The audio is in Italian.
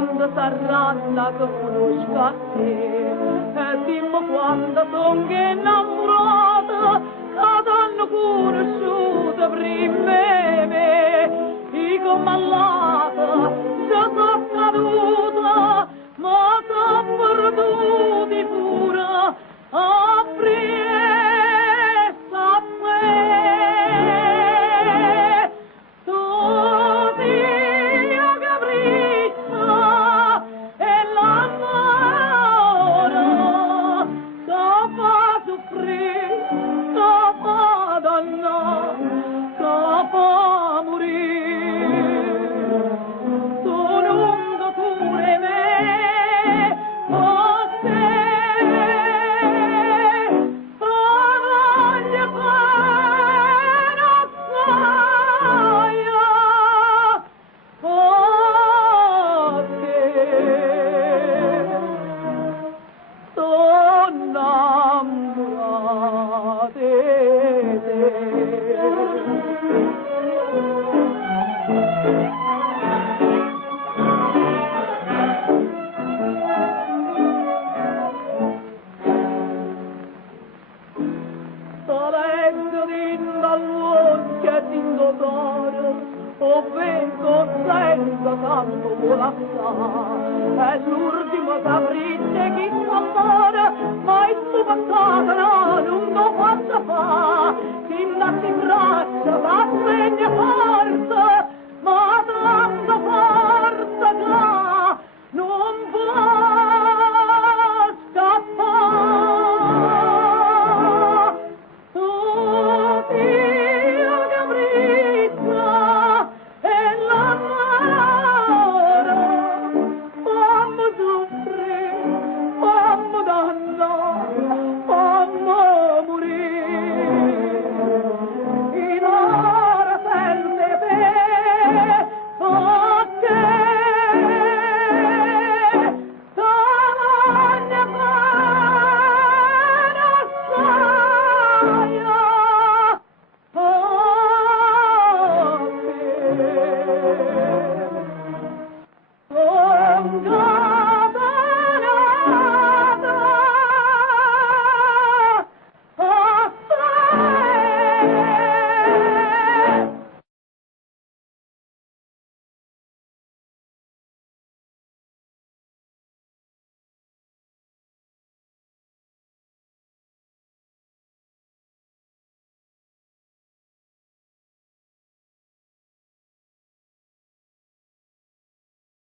quando sarà che conosco a te, e dimmi quando sono innamorata, che t'hanno conosciuto prima me, e come all'ata, se sono caduta, ma sono perduti pure, a presto a me. O vengo senza tanto volata, è l'ultimo capriccio che s'amore, ma il suo passato no, non lo posso fa, ti datti in braccia, la sveglia forza, ma tanta forza già, non può scappare. Tu Dio capriccio, e l'amore, fammi soffrire, fammi dannare, fammi morire. In ora sempre te, perché t'amagna bene assai, perché